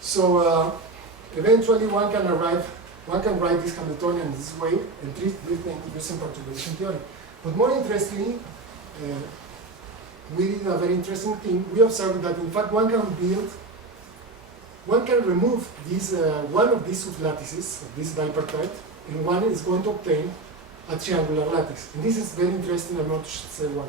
So eventually one can write this Hamiltonian in this way and treat this thing using perturbation theory. But more interestingly, we did a very interesting thing. We observed that in fact one can remove this one of these sublattices of this bipartite, and one is going to obtain a triangular lattice. And this is very interesting. I'm not sure to say why.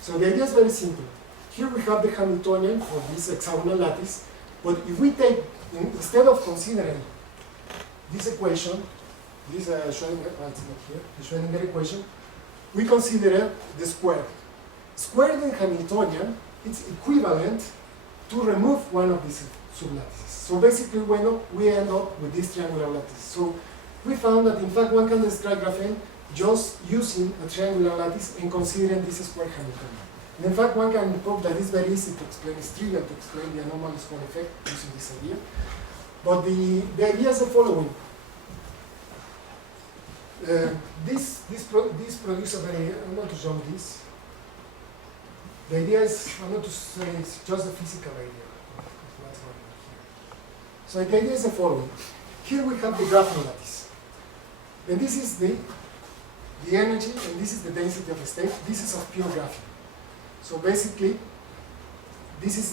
So the idea is very simple. Here we have the Hamiltonian for this hexagonal lattice, but if we take, instead of considering this equation, this Schrödinger equation, we consider the square. Squared in Hamiltonian, it's equivalent to remove one of these sublattices. So basically, we end up with this triangular lattice. So we found that in fact one can describe graphene just using a triangular lattice and considering this square Hamiltonian. And in fact, one can prove that it's very easy to explain, it's trivial to explain the anomalous Cohen effect using this idea. But the idea is the following. This produces a very, I'm going to show this. The idea is, I'm going to say it's just a physical idea. So the idea is the following. Here we have the graphene lattice. And this is the energy, and this is the density of the state. This is of pure graphene. So basically, this is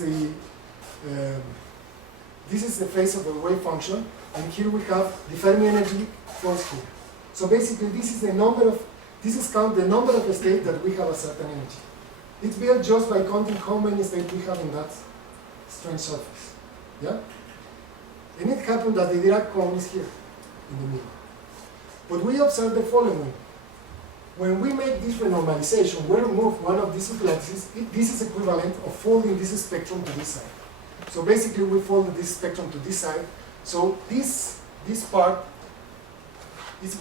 the phase of the wave function, and here we have the Fermi energy force here. So basically, this is the number of the states that we have a certain energy. It's built just by counting how many states we have in that strange surface. Yeah? And it happened that the Dirac cone is here in the middle. But we observe the following. When we make this renormalization, we remove one of these lattices. This is equivalent of folding this spectrum to this side. So basically, we fold this spectrum to this side. So this part is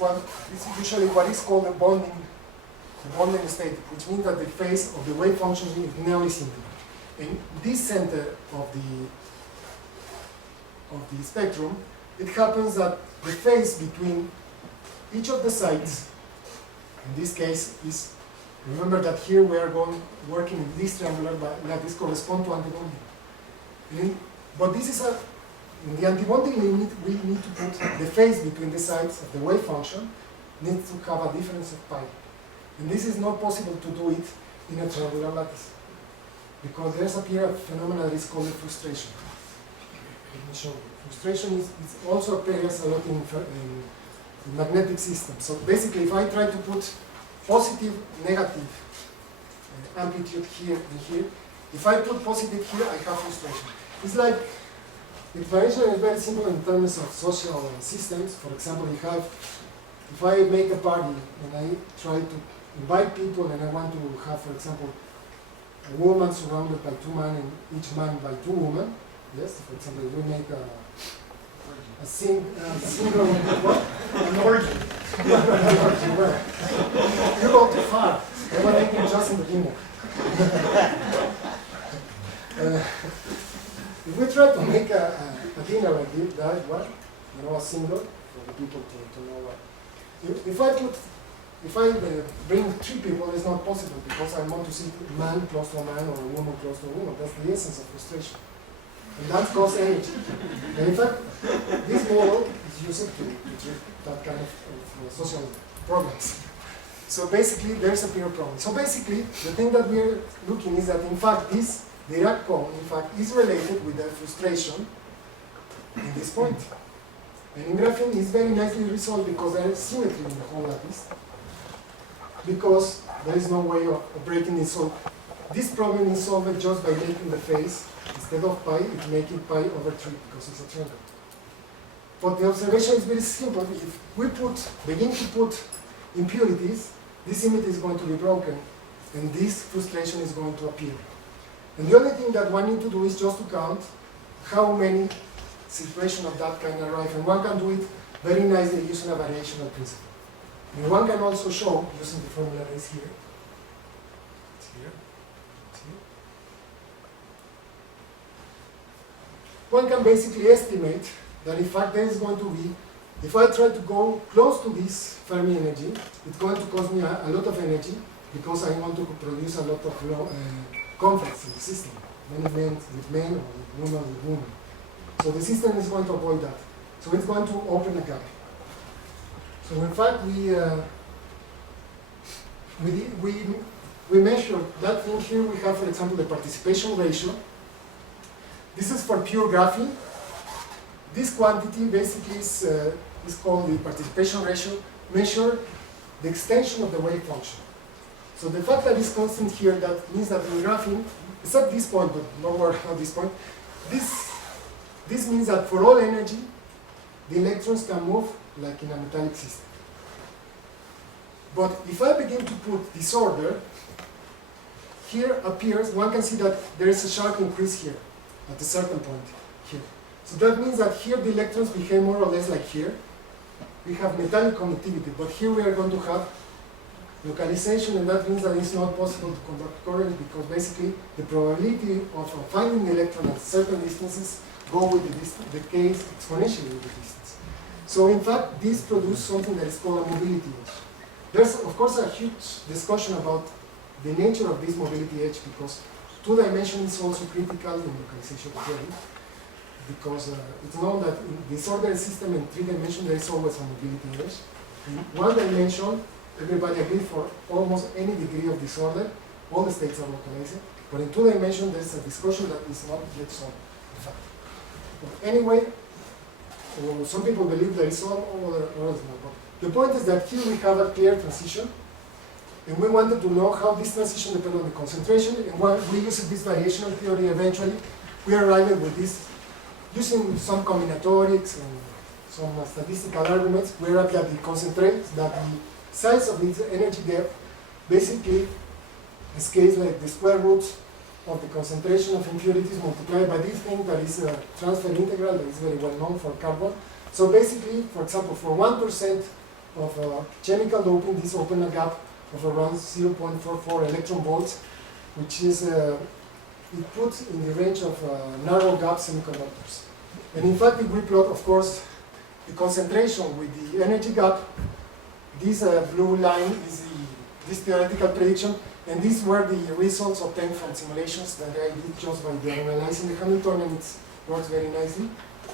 usually what is called the bonding state, which means that the phase of the wave function is nearly symmetry. In this center of the spectrum, it happens that the phase between each of the sides, in this case, is, remember that here we are working in this triangular lattice correspond to antibonding. But this is in the antibonding limit, we need to put the phase between the sides of the wave function needs to have a difference of pi. And this is not possible to do it in a triangular lattice, because there's a phenomenon that is called frustration. Let me show you. Frustration is also appears a lot in magnetic systems. So basically, if I try to put positive, negative amplitude here and here, if I put positive here, I have frustration. It's like, the explanation is very simple in terms of social systems. For example, if I make a party and I try to invite people and I want to have, for example, a woman surrounded by two men and each man by two women. Yes, for example, we make a single what? An orgy. You go too far. I want to make it just in the dinner. If we try to make a dinner like this, that what? A single for the people to know what. If I bring three people, it's not possible because I want to see a man close to a man or a woman close to a woman. That's the essence of frustration. And that causes energy. And in fact, this model is used to treat that kind of social problems. So basically, there's a pure problem. So basically, the thing that we're looking is that in fact, this Dirac cone, in fact, is related with the frustration in this point. And in graphene, it's very nicely resolved because there is symmetry in the whole lattice. Because there is no way of breaking it. So this problem is solved just by making the phase, instead of pi, it's making pi over 3 because it's a triangle. But the observation is very simple. If we begin to put impurities, this symmetry is going to be broken, and this frustration is going to appear. And the only thing that one needs to do is just to count how many situations of that kind arrive. And one can do it very nicely using a variational principle. And one can also show, using the formula that is here, it's here, it's here. One can basically estimate that in fact there is going to be, if I try to go close to this Fermi energy, it's going to cost me a lot of energy because I want to produce a lot of conflicts in the system, many men with men or women with women. So the system is going to avoid that. So it's going to open a gap. So in fact, we measure that thing here. We have, for example, the participation ratio. This is for pure graphene. This quantity basically is called the participation ratio. Measure the extension of the wave function. So the fact that it's constant here, that means that in graphene, except this point, but lower at this point, this means that for all energy, the electrons can move like in a metallic system. But if I begin to put disorder, here appears, one can see that there is a sharp increase here, at a certain point here. So that means that here the electrons behave more or less like here. We have metallic conductivity, but here we are going to have localization, and that means that it's not possible to conduct current because basically the probability of finding the electron at certain distances go with the case exponentially with the distance. So in fact, this produces something that is called a mobility edge. There's of course a huge discussion about the nature of this mobility edge because 2 dimension is also critical in localization theory because it's known that in disordered system in 3 dimension there is always a mobility edge. In 1 dimension, everybody agrees for almost any degree of disorder, all the states are localized. But in 2 dimension, there's a discussion that is not yet solved. But anyway, some people believe there is some, others not. But the point is that here we have a clear transition, and we wanted to know how this transition depends on the concentration. And when we use this variational theory, eventually we arrived with this using some combinatorics and some statistical arguments. We arrived at the concentrate that the size of its energy gap basically scales like the square root of the concentration of impurities multiplied by this thing that is a transfer integral that is very well known for carbon. So basically, for example, for 1% of chemical doping, this opens a gap of around 0.44 electron volts, which is it puts in the range of narrow gap semiconductors. And in fact, if we plot, of course, the concentration with the energy gap, this blue line is this theoretical prediction, and these were the results obtained from simulations that I did just by analyzing the Hamiltonian. It works very nicely,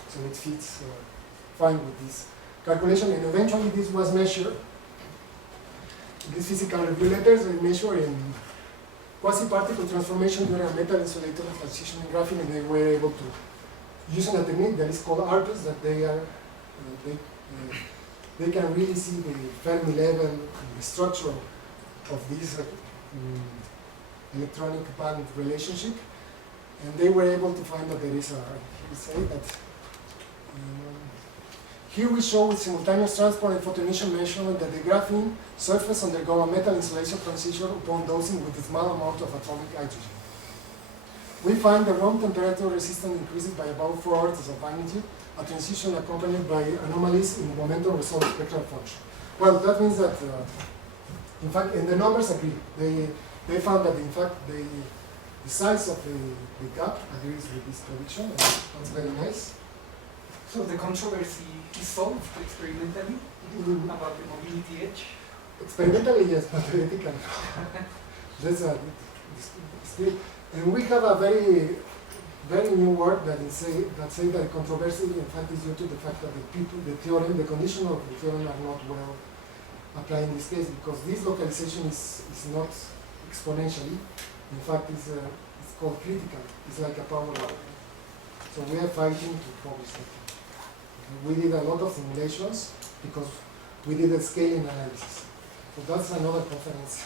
so it fits fine with this calculation. And eventually, this was measured. These physical review letters were measured in quasi-particle transformation during a metal insulator transition in graphene, and they were able to, using a technique that is called ARPES, that they can really see the Fermi level, the structure of this electronic band relationship, and they were able to find that there is here we show with simultaneous transport and photoemission measurement that the graphene surface undergo a metal insulation transition upon dosing with a small amount of atomic hydrogen. We find the room temperature resistance increases by about 4 orders of magnitude, a transition accompanied by anomalies in momentum resolved spectral function. Well, that means that, in fact, and the numbers agree. They found that, in fact, the size of the gap agrees with this prediction, and that's very nice. So the controversy is solved experimentally about the mobility edge? Experimentally, yes, but theoretically. That's and we have a very, very new work that say that controversy, in fact, is due to the fact that the condition of the theorem are not well applied in this case, because this localization is not exponentially. In fact, it's called critical. It's like a power law. So we are fighting to publish that. We did a lot of simulations because we did a scaling analysis. So that's another conference.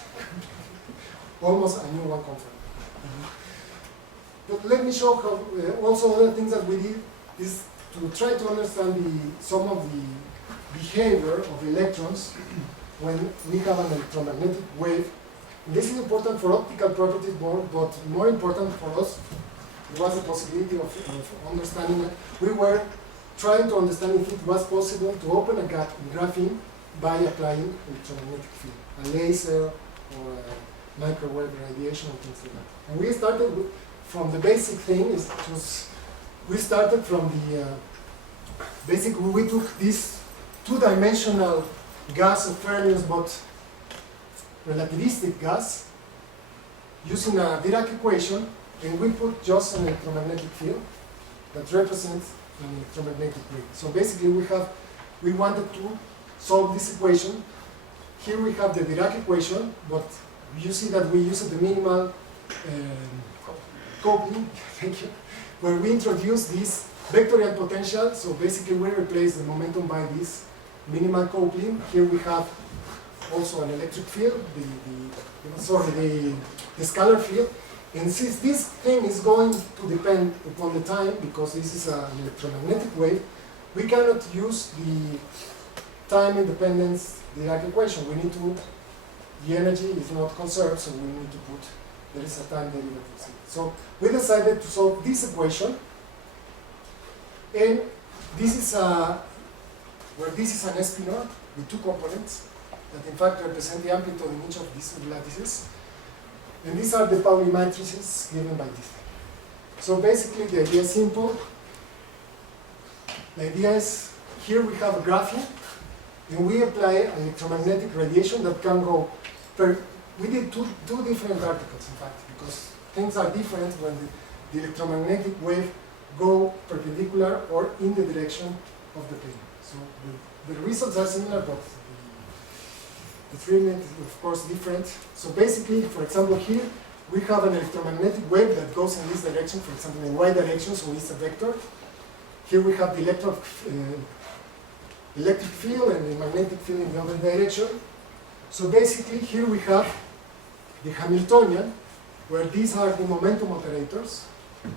Almost a new one conference. But let me show how, also other things that we did is to try to understand some of the behavior of electrons when we have an electromagnetic wave. And this is important for optical properties, but more important for us, it was the possibility of understanding it. We were trying to understand if it was possible to open a gap in graphene by applying electromagnetic field, a laser or a microwave radiation and things like that. And we started from the basic thing we started from the we took this 2-dimensional gas of Fermions, but relativistic gas, using a Dirac equation, and we put just an electromagnetic field that represents an electromagnetic wave. So basically we wanted to solve this equation. Here we have the Dirac equation, but you see that we use the minimal coupling, thank you, where we introduce this vectorial potential. So basically we replace the momentum by this minimal coupling. Here we have also an electric field, the scalar field. And since this thing is going to depend upon the time, because this is an electromagnetic wave, we cannot use the time independence Dirac equation. We need to, the energy is not conserved, so we need to put, there is a time derivative. So we decided to solve this equation, and this is where this is an spinor with two components that in fact represent the amplitude in each of these lattices. And these are the Pauli matrices given by this thing. So basically the idea is simple. The idea is, here we have a graphene, and we apply electromagnetic radiation that can go we did two different articles, in fact, because things are different when the electromagnetic wave go perpendicular or in the direction of the plane. So the results are similar, but the treatment is of course different. So basically, for example, here we have an electromagnetic wave that goes in this direction, for example, in y direction, so it's a vector. Here we have the electric field and the magnetic field in the other direction. So basically, here we have the Hamiltonian, where these are the momentum operators. And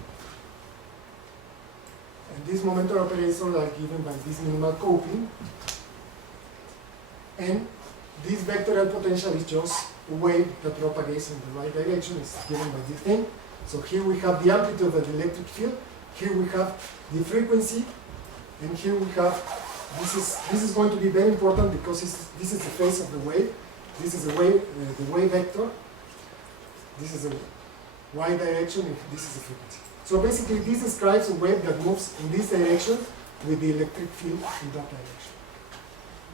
these momentum operators are given by this minimal coupling. And this vectorial potential is just a wave that propagates in the right direction. It's given by this thing. So here we have the amplitude of the electric field. Here we have the frequency. And here we have, this is going to be very important because this is the phase of the wave. This is the wave vector. This is the y direction, and this is the frequency. So basically, this describes a wave that moves in this direction with the electric field in that direction.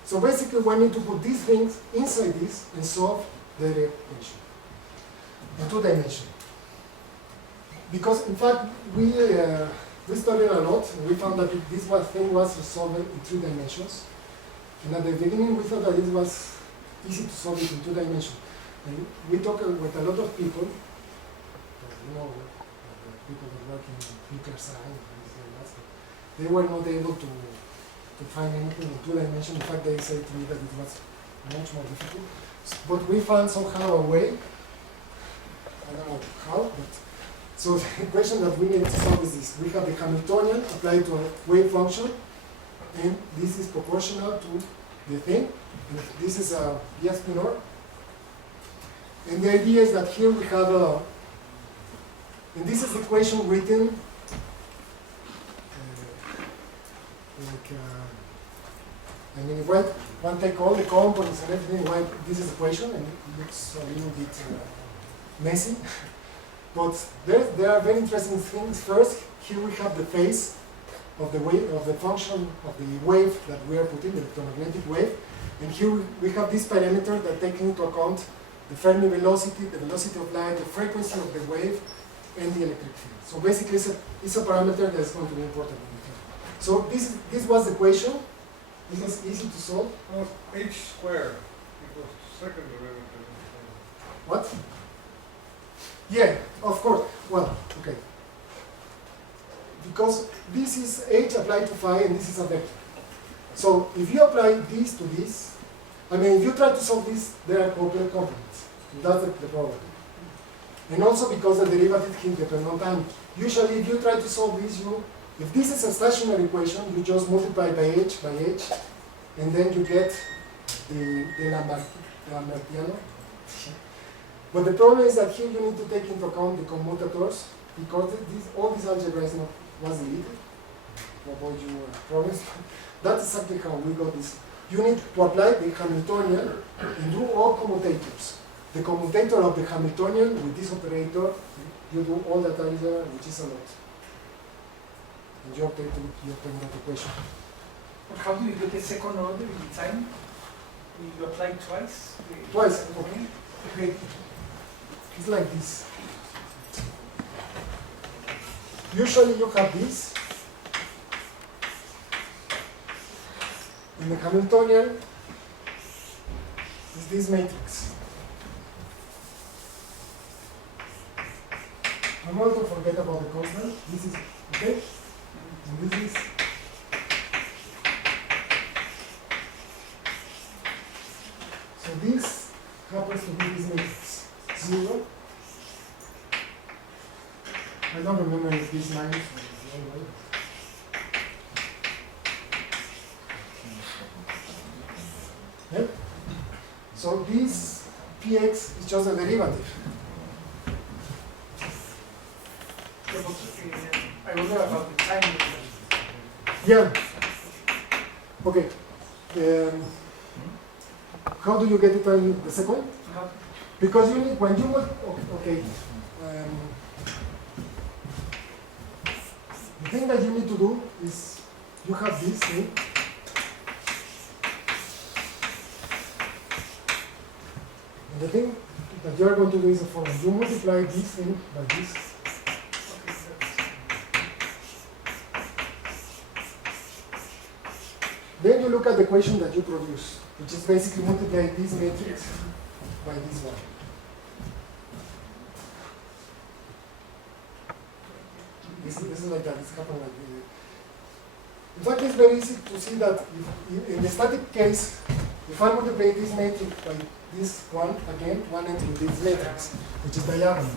So basically, we need to put these things inside this and solve the equation in 2 dimensions. Because in fact, we studied a lot, and we found that this thing was resolved in 3 dimensions. And at the beginning, we thought that it was easy to solve it in 2 dimensions. And we talked with a lot of people, you know, people that work in nuclear science, they were not able to find anything in 2 dimensions. In fact, they said to me that it was much more difficult. But we found somehow a way, I don't know how, but so the equation that we need to solve is this. We have the Hamiltonian applied to a wave function, and this is proportional to the thing. And this is a spinor. And the idea is that here we have a, and this is the equation written I mean, if one take all the components and everything, this is the equation, and it looks a little bit messy. But there are very interesting things. First, here we have the phase of the wave, of the function of the wave that we are putting, the electromagnetic wave. And here we have this parameter that takes into account the Fermi velocity, the velocity of light, the frequency of the wave, and the electric field. So basically, it's a parameter that is going to be important in the field. So this was the equation. This is easy to solve. H squared equals second derivative. What? Yeah, of course. Well, okay. Because this is h applied to phi, and this is a vector. So if you apply this to this, I mean, if you try to solve this, there are complex components. That's the problem. And also because the derivative can depend on time. Usually, if you try to solve this, if this is a stationary equation, you just multiply by h, and then you get the Lamarckiano. But the problem is that here you need to take into account the commutators, because all this algebra is not was deleted to avoid your problems. That's exactly how we got this. You need to apply the Hamiltonian and do all commutators. The commutator of the Hamiltonian with this operator, you do all that algebra, which is a lot. And you obtain that equation. But how do you get the second order in time? You apply twice? Twice, okay. It's like this. Usually you have this, in the Hamiltonian is this matrix. I'm going to forget about the constant. This is okay. And this is so this happens to be this matrix 0. I don't remember if this minus or anyway. Yep. So this px is just a derivative. I wonder about the timing. Yeah. Okay. How do you get it on the second? Because you need, when you will, okay. The thing that you need to do is you have this thing. And the thing that you are going to do is the following. You multiply this thing by this. Then you look at the equation that you produce, which is basically multiply this matrix by this one. This is like that, it's happening like this. In fact, it's very easy to see that if, in the static case, if I multiply this matrix by this one, again, one entry with this matrix, which is diagonal.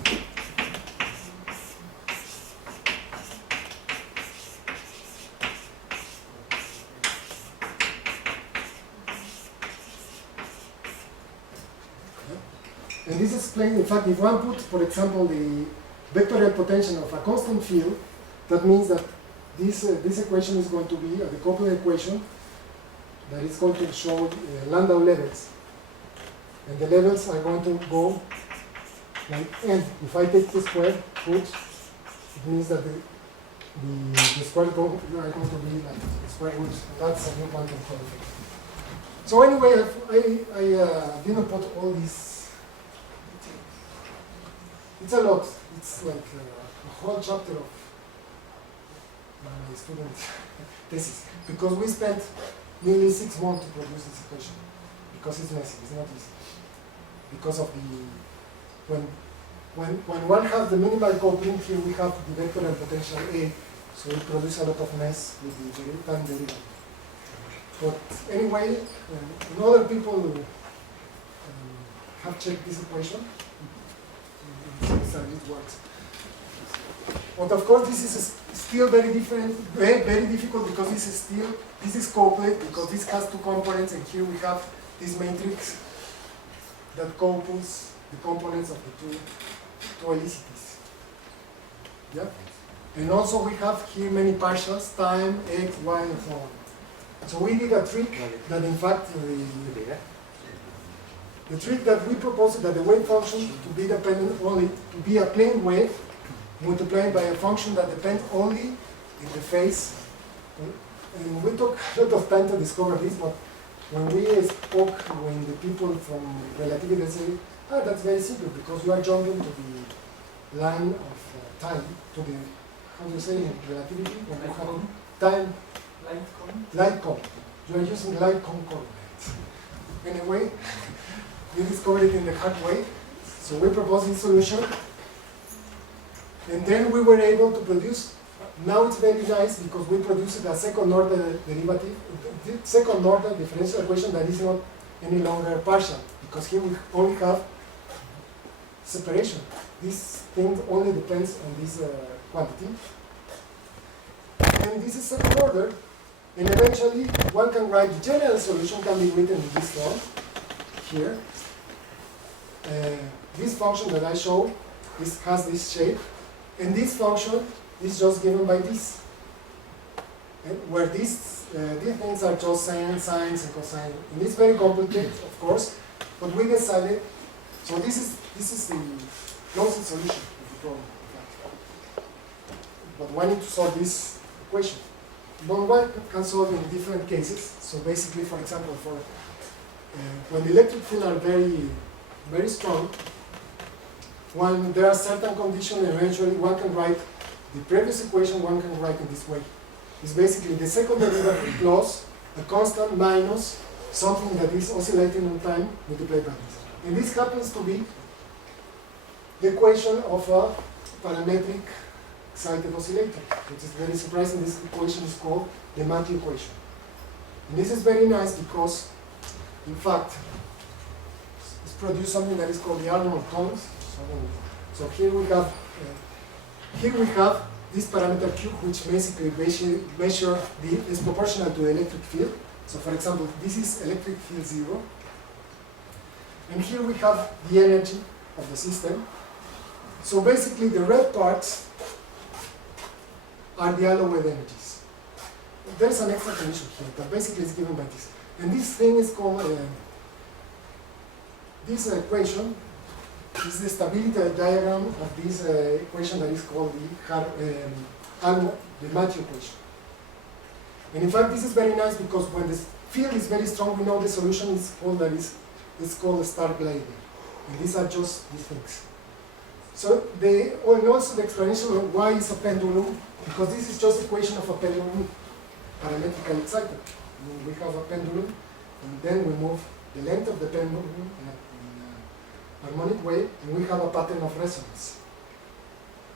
And this explains, in fact, if one puts, for example, the vectorial potential of a constant field, that means that this equation is going to be a decoupled equation that is going to show Landau levels. And the levels are going to go like n. If I take the square root, it means that the square root are going to be like the square root. That's a new quantum coefficient. So anyway, I didn't put all these. It's a lot. It's like a whole chapter of my student thesis, because we spent nearly 6 months to produce this equation, because it's messy, it's not easy. Because of the, when one has the minimal coupling, here we have the vectorial potential A, so it produces a lot of mess with the time derivative. But anyway, other people have checked this equation. It works. But of course, this is still very different, very difficult, because this is coupled, because this has 2 components, and here we have this matrix that couples the components of the two helicities. Yeah? And also we have here many partials, time, x, y, and so on. So we did a trick that in fact the trick that we proposed, that the wave function to be dependent only, to be a plane wave multiplied by a function that depends only in the phase. And we took a lot of time to discover this, but when we spoke with the people from relativity, they say, that's very simple, because you are jumping to the line of time, to the, how do you say in relativity? When you have time, light cone. You are using light cone coordinates. Anyway, we discovered it in the hard way, so we proposed this solution, and then we were able to produce. Now it's very nice because we produced a second order derivative, second order differential equation that is not any longer partial, because here we only have separation. This thing only depends on this quantity, and this is second order, and eventually one can write the general solution can be written in this form here. This function that I show has this shape, and this function is just given by this, where these things are just sines and cosines, and it's very complicated, of course, but we decided. So this is the closest solution of the problem. But one needs to solve this equation. But one can solve in different cases. So basically, for example, for when the electric fields are very, very strong, when there are certain conditions, eventually one can write the previous equation, one can write in this way. It's basically the second derivative plus a constant minus something that is oscillating on time multiplied by this. And this happens to be the equation of a parametric excited oscillator, which is very surprising. This equation is called the Matthew equation. And this is very nice because, in fact, it's produced something that is called the Arnold tones. So here we have this parameter Q, which basically measure is proportional to the electric field. So for example, this is electric field 0. And here we have the energy of the system. So basically the red parts are the allowed energies. There's an extra condition here, but basically it's given by this. And this thing is called, this equation is the stability diagram of this equation that is called the Matthew equation. And in fact, this is very nice because when the field is very strong, we know the solution is called it's called a star glider. And these are just these things. So and also the explanation of why is a pendulum, because this is just equation of a pendulum parametrically excited. We have a pendulum, and then we move the length of the pendulum in a harmonic way, and we have a pattern of resonance.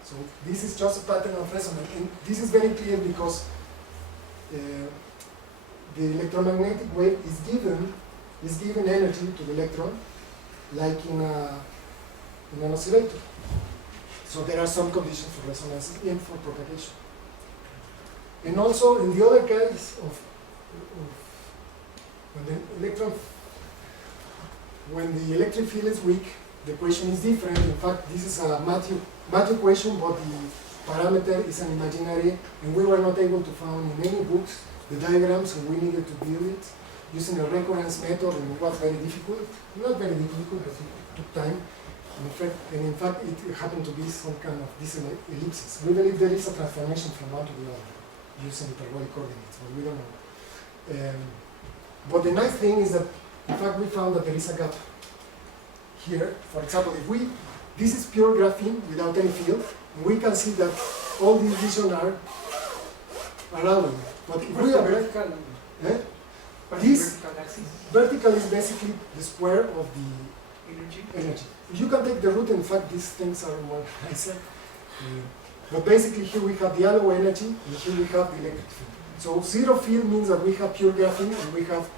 So this is just a pattern of resonance, and this is very clear because the electromagnetic wave is given energy to the electron, like in an oscillator. So there are some conditions for resonance and for propagation. And also in the other case of when the electric field is weak, the equation is different. In fact, this is a Matthew equation, but the parameter is an imaginary, and we were not able to find in any books the diagrams, and we needed to build it using a recurrence method, and it was very difficult. Not very difficult, but it took time. And in fact, it happened to be some kind of these ellipses. We believe there is a transformation from one to the other using hyperbolic coordinates, but we don't know. But the nice thing is that, in fact, we found that there is a gap here. For example, this is pure graphene without any field, and we can see that all these visions are allowing. But if we are vertical, this vertical axis vertical is basically the square of the energy. You can take the root, in fact, these things are more nicer. But basically, here we have the allowed energy, and here we have the electric field. So zero field means that we have pure graphene, and we have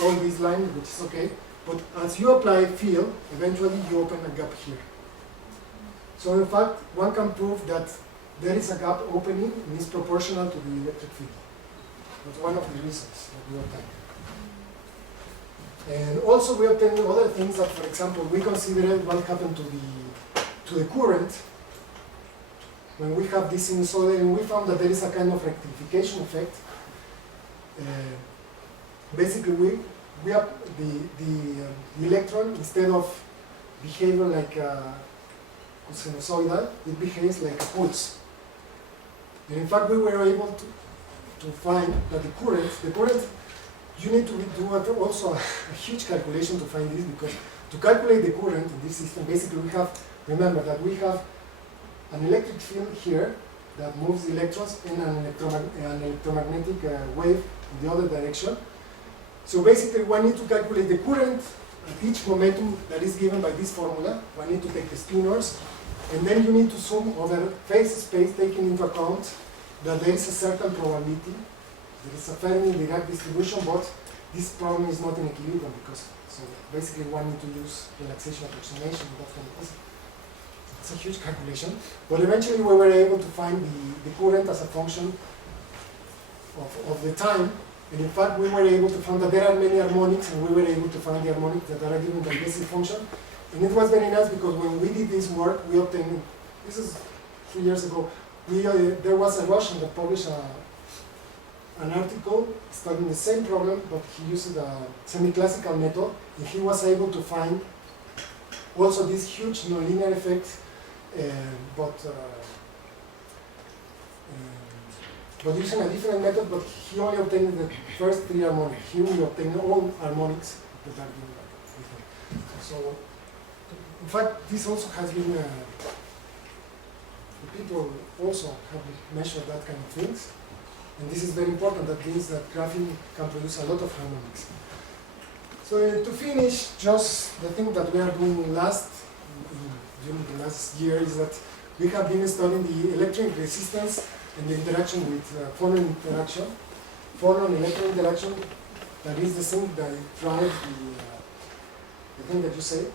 all these lines, which is okay. But as you apply field, eventually you open a gap here. So in fact, one can prove that there is a gap opening, and it's proportional to the electric field. That's one of the reasons that we obtain. And also we obtain other things that, for example, we considered what happened to the current when we have this sinusoid, and we found that there is a kind of rectification effect. Basically, we have the electron, instead of behaving like a sinusoidal, it behaves like a pulse. And in fact, we were able to find that the current, you need to do also a huge calculation to find this, because to calculate the current in this system, basically we have, remember that we have an electric field here that moves the electrons in an electromagnetic wave in the other direction. So basically one need to calculate the current at each momentum that is given by this formula. One need to take the spinors, and then you need to sum over phase space, taking into account that there is a certain probability. There is a Fermi-Dirac distribution, but this problem is not in equilibrium, because so basically one need to use relaxation approximation, that kind of thing. It's a huge calculation, but eventually we were able to find the current as a function of the time, and in fact we were able to find that there are many harmonics, and we were able to find the harmonics that are given by basic function. And it was very nice because when we did this work, we obtained, this is 3 years ago, there was a Russian that published an article studying the same problem, but he used a semi-classical method, and he was able to find also this huge nonlinear effect, but using a different method, but he only obtained the first 3 harmonics. Here we obtained all harmonics that are given by. So, in fact, this also has been, people also have measured that kind of things. And this is very important. That means that graphene can produce a lot of harmonics. So to finish, just the thing that we are doing during the last year is that we have been studying the electric resistance and the interaction with phonon interaction. Phonon-electron interaction, that is the thing that drives the thing that you say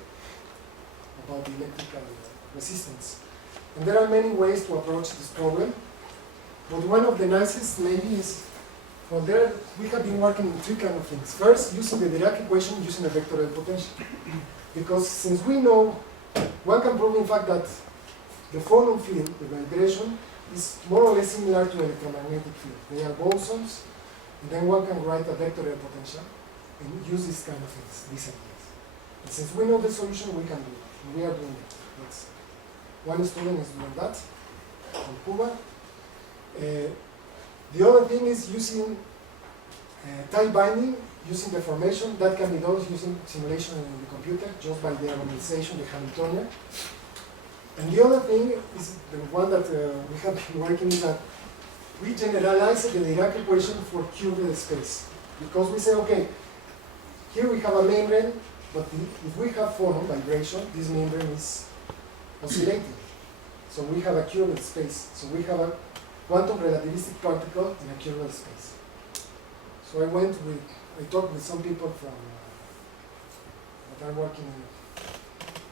about the electrical resistance. And there are many ways to approach this problem, but one of the nicest maybe is, well, there we have been working on three kind of things. First, using the Dirac equation using a vectorial potential. Because since we know, one can prove in fact that the phonon field, the vibration, is more or less similar to electromagnetic field. They are bosons, and then one can write a vectorial potential and use these kind of things, these ideas. And since we know the solution, we can do it. We are doing it. That's one student is doing that from Cuba. The other thing is using tie binding, using deformation. That can be done using simulation in the computer, just by the harmonization, the Hamiltonian. And the other thing is the one that we have been working is that we generalize the Dirac equation for curved space. Because we say, okay, here we have a membrane, but if we have phonon vibration, this membrane is oscillating. So we have a curved space. So we have a quantum relativistic particle in a curved space. So I talked with some people from that are working in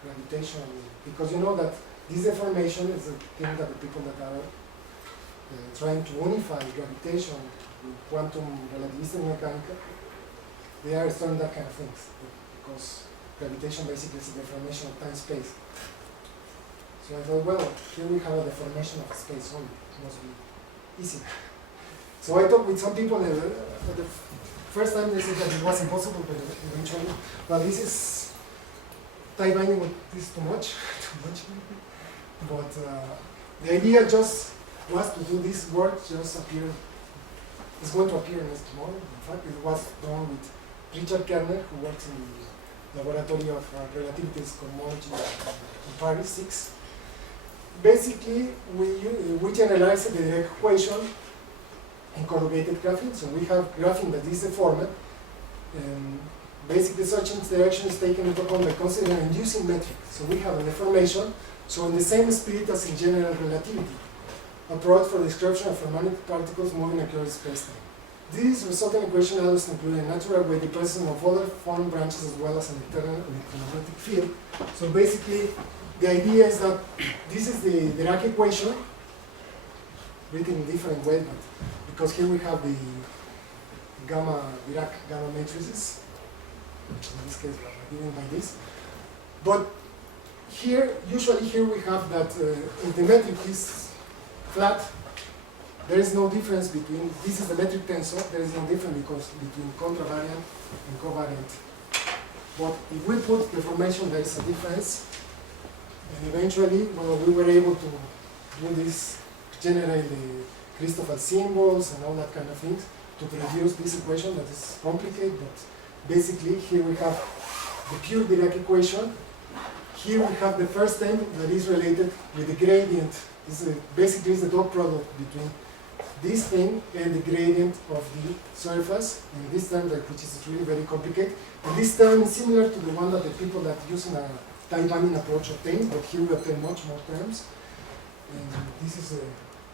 gravitation, because you know that this deformation is a thing that the people that are trying to unify gravitation with quantum relativistic mechanics, they are studying that kind of things, because gravitation basically is a deformation of time-space. So I thought, well, here we have a deformation of space only. It must be easy. So I talked with some people, at the first time they said that it was impossible, but eventually, well, this is tie binding with this too much, But the idea just was to do this work, just appear, it's going to appear next tomorrow. In fact, it was done with Richard Kerner, who works in the Laboratory of Relativities Cosmology in Paris 6. Basically, we generalize the Dirac equation in corrugated graphene. So we have graphene that is deformed. Basically, such interaction is taken into account by considering inducing metric. So we have a deformation. So in the same spirit as in general relativity, approach for the description of harmonic particles moving across space-time. This resulting equation allows include a natural way the presence of other phonon branches as well as an internal electromagnetic field. So basically, the idea is that this is the Dirac equation, written in different way, but because here we have the Dirac gamma matrices. In this case, we are given by this. But here, usually here we have that if the metric is flat, there is no difference between, this is the metric tensor, there is no difference between contravariant and covariant. But if we put deformation, there is a difference. And eventually, well, we were able to do this, generate the Christoffel symbols and all that kind of things to produce this equation that is complicated, but basically here we have the pure Dirac equation. Here we have the first term that is related with the gradient. This is basically the dot product between this thing and the gradient of the surface, and this term which is really very complicated. And this term is similar to the one that the people that use a time binding approach obtain, but here we obtain much more terms. And this is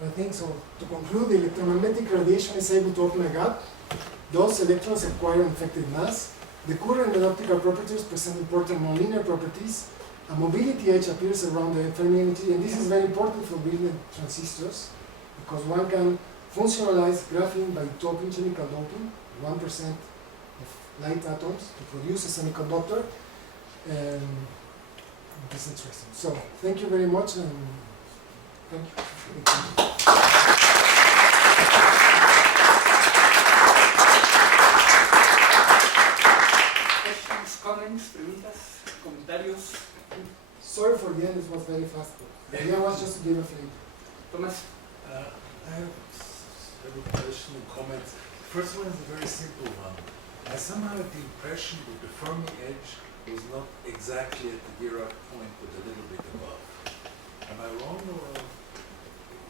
I think so. To conclude, the electromagnetic radiation is able to open a gap. Those electrons acquire infected mass. The current and optical properties present important nonlinear properties. A mobility edge appears around the Fermi energy, and this is very important for building transistors, because one can functionalize graphene by doping, chemical doping, 1% of light atoms to produce a semiconductor. And this is interesting. So, thank you very much, and thank you. Questions, comments, preguntas, comentarios. Sorry for the end, it was very fast. The idea was just to give a flavor. Tomás. I have several questions and comments. The first one is a very simple one. I somehow had the impression that the Fermi edge was not exactly at the Dirac point, but a little bit above. Am I wrong or?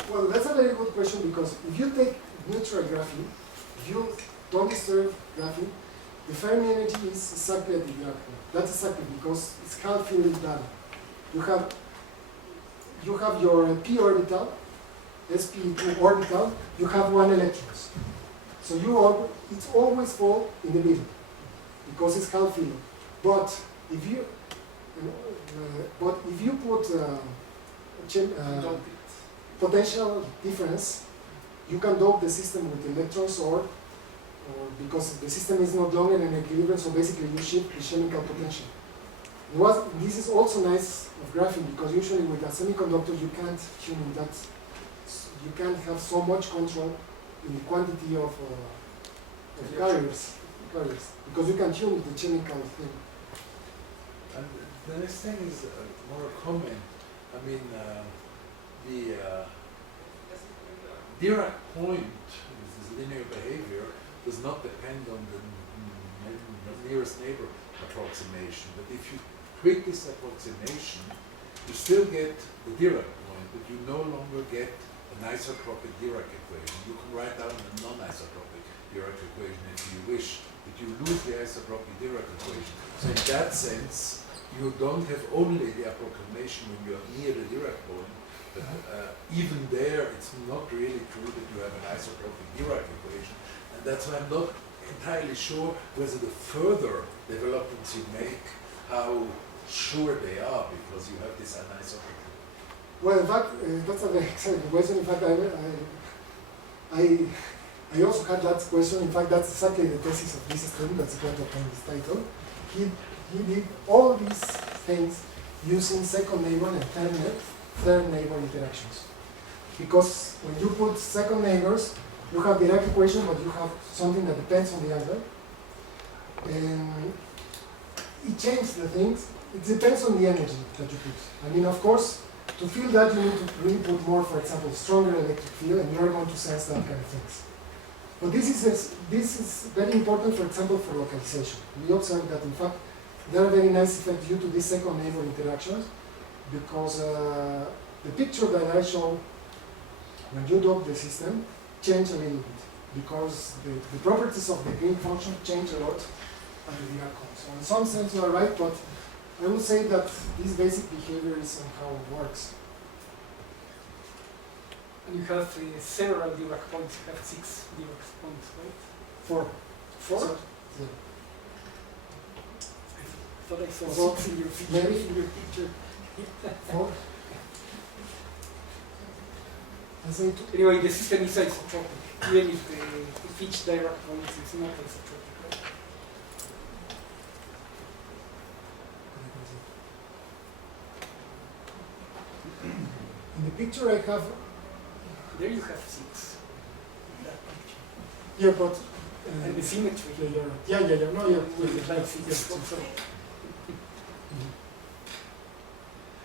Well, that's a very good question, because if you take neutral graphene, if you don't disturb graphene, the Fermi energy is exactly at the Dirac point. That's exactly because it's half-filled done. You have your p orbital, sp2 orbital, you have 1 electrons. So it's always fall in the middle because it's half-filled. But if you put potential difference, you can dope the system with electrons or because the system is not longer in equilibrium, so basically you shift the chemical potential. This is also nice of graphene because usually with a semiconductor you can't tune in that, you can't have so much control in the quantity of carriers, because you can tune the chemical thing. And the next thing is more a comment. I mean, the Dirac point, this linear behavior, does not depend on the nearest neighbor approximation. But if you tweak this approximation, you still get the Dirac point, but you no longer get an isotropic Dirac equation. You can write down a non-isotropic Dirac equation if you wish, but you lose the isotropic Dirac equation. So in that sense, you don't have only the approximation when you're near the Dirac point, but even there, it's not really true that you have an isotropic Dirac equation. And that's why I'm not entirely sure whether the further developments you make, how sure they are, because you have this anisotropic. Well, in fact, that's a very excellent question. In fact, I also had that question. In fact, that's exactly the thesis of this student. That's what on his title. He did all these things using second neighbor and third neighbor interactions. Because when you put second neighbors, you have the Dirac equation, but you have something that depends on the other. And it changes the things. It depends on the energy that you put. I mean, of course, to feel that you need to really put more, for example, stronger electric field, and you're going to sense that kind of things. But this is very important, for example, for localization. We observe that, in fact, there are very nice effects due to these second neighbor interactions, because the picture that I show when you dope the system change a little bit, because the properties of the green function change a lot at the Dirac cone. So in some sense you are right, but I would say that this basic behavior is on how it works. And you have several Dirac points. You have 6 Dirac points, right? 4. 4? So, I thought I saw So, 6 in your picture. maybe. In your picture. 4. I say Anyway, the system is isotropic, even if each Dirac point is not isotropic, right? in the picture I have, There you have 6. In that picture. yeah, but And the symmetry. yeah, you're right. Yeah. No, yeah. With the like Yes, 6 also. Mhm.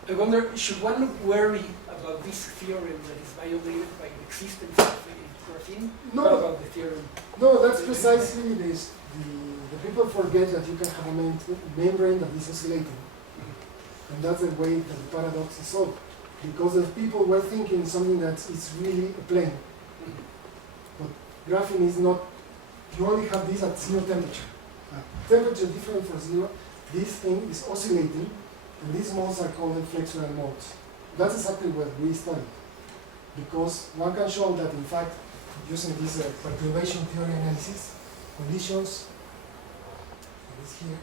I wonder, should one worry about this theorem that is violated by the existence of graphene? No. What about the theorem? No, that's precisely this. The people forget that you can have a membrane that is oscillating. And that's the way that the paradox is solved. Because the people were thinking something that is really a plane. But graphene is not, you only have this at 0 temperature. Temperature different for 0, this thing is oscillating, and these modes are called flexural modes. That's exactly what we studied. Because one can show that, in fact, using this perturbation theory analysis, conditions, it is here.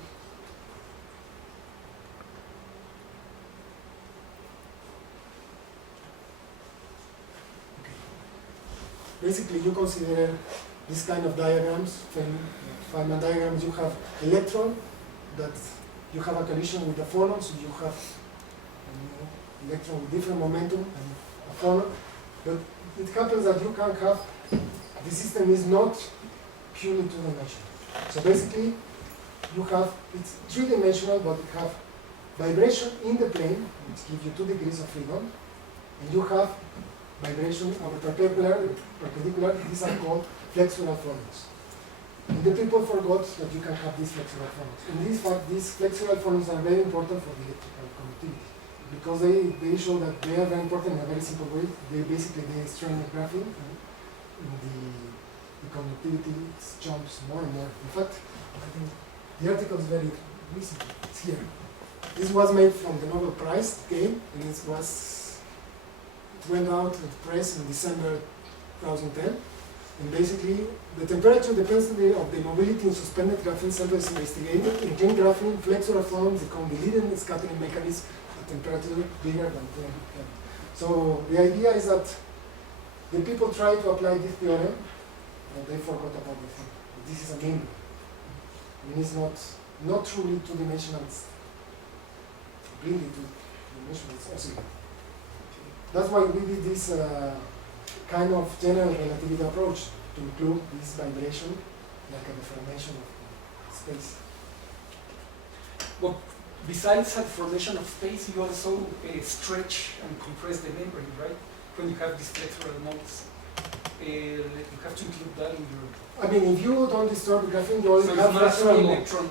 Okay. Basically, you consider this kind of diagrams, Feynman diagrams. You have electron that you have a collision with a phonon, so you have electron with different momentum and a phonon. But it happens that you can have, the system is not purely two-dimensional. So basically, you have, it's three-dimensional, but you have vibration in the plane, which gives you 2 degrees of freedom, and you have vibration over perpendicular, these are called flexural phonons. And the people forgot that you can have these flexural phonons. In this fact, these flexural phonons are very important for the electrical conductivity, because they show that they are very important in a very simple way. They basically strain the graphene in the the conductivity jumps more and more. In fact, I think the article is very recent. It's here. This was made from the Nobel Prize game, and it went out to press in December 2010. And basically, the temperature density of the mobility in suspended graphene samples investigated. In clean graphene, flexural forms become the leading scattering mechanism at temperature bigger than 10 Kelvin. So the idea is that the people try to apply this theorem, but they forgot about the thing. This is a mean. I mean, it's not truly two-dimensional. It's completely two-dimensional. It's oscillating. That's why we did this kind of general relativity approach to include this vibration, like a deformation of space. Well, besides the formation of space, you also stretch and compress the membrane, right? When you have these flexural modes. You have to include that in your... I mean, if you don't disturb the graphene, you only So have it's not a flexural free mode. electron.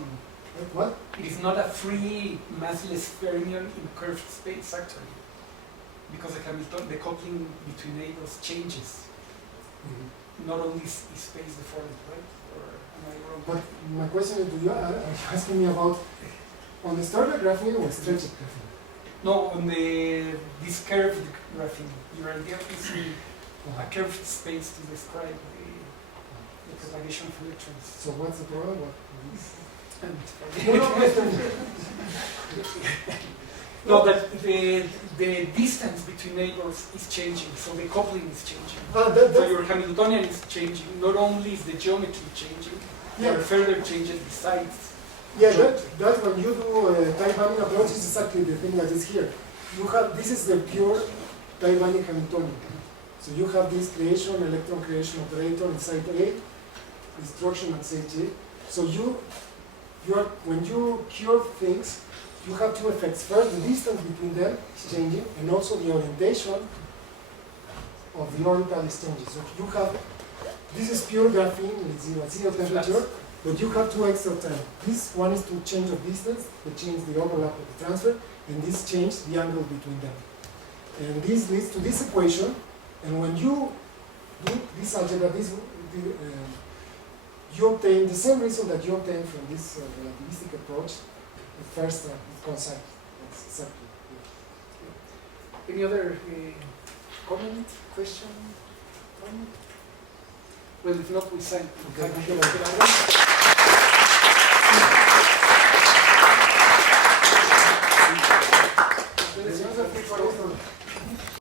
What? It is not a free massless fermion in curved space, actually. Because the coupling between neighbors changes. Not only is space deformed, right? Or am I wrong? But my question is, are you asking me about on the starter graphene or stretched graphene? No, on this curved graphene. Your idea is a curved space to describe the propagation of electrons. So what's the problem? What is? No, that the distance between neighbors is changing, so the coupling is changing. So your Hamiltonian is changing. Not only is the geometry changing, there are further changes besides. Yeah, that's when you do time binding approach, is exactly the thing that is here. You have, this is the pure time binding Hamiltonian. So you have this creation, electron creation operator inside A, instruction at stage J. So when you cure things, you have two effects. First, the distance between them is changing, and also the orientation of the orbital is changing. So you have, this is pure graphene with zero temperature, but you have two extra terms. This one is to change of distance, to change the overlap of the transfer, and this changes the angle between them. And this leads to this equation, and when you do this algebra, you obtain the same result that you obtain from this relativistic approach. The first concept. That's exactly. Yeah. Any other comment, question? Well, if not, we sign. Okay, thank you. Gerardo.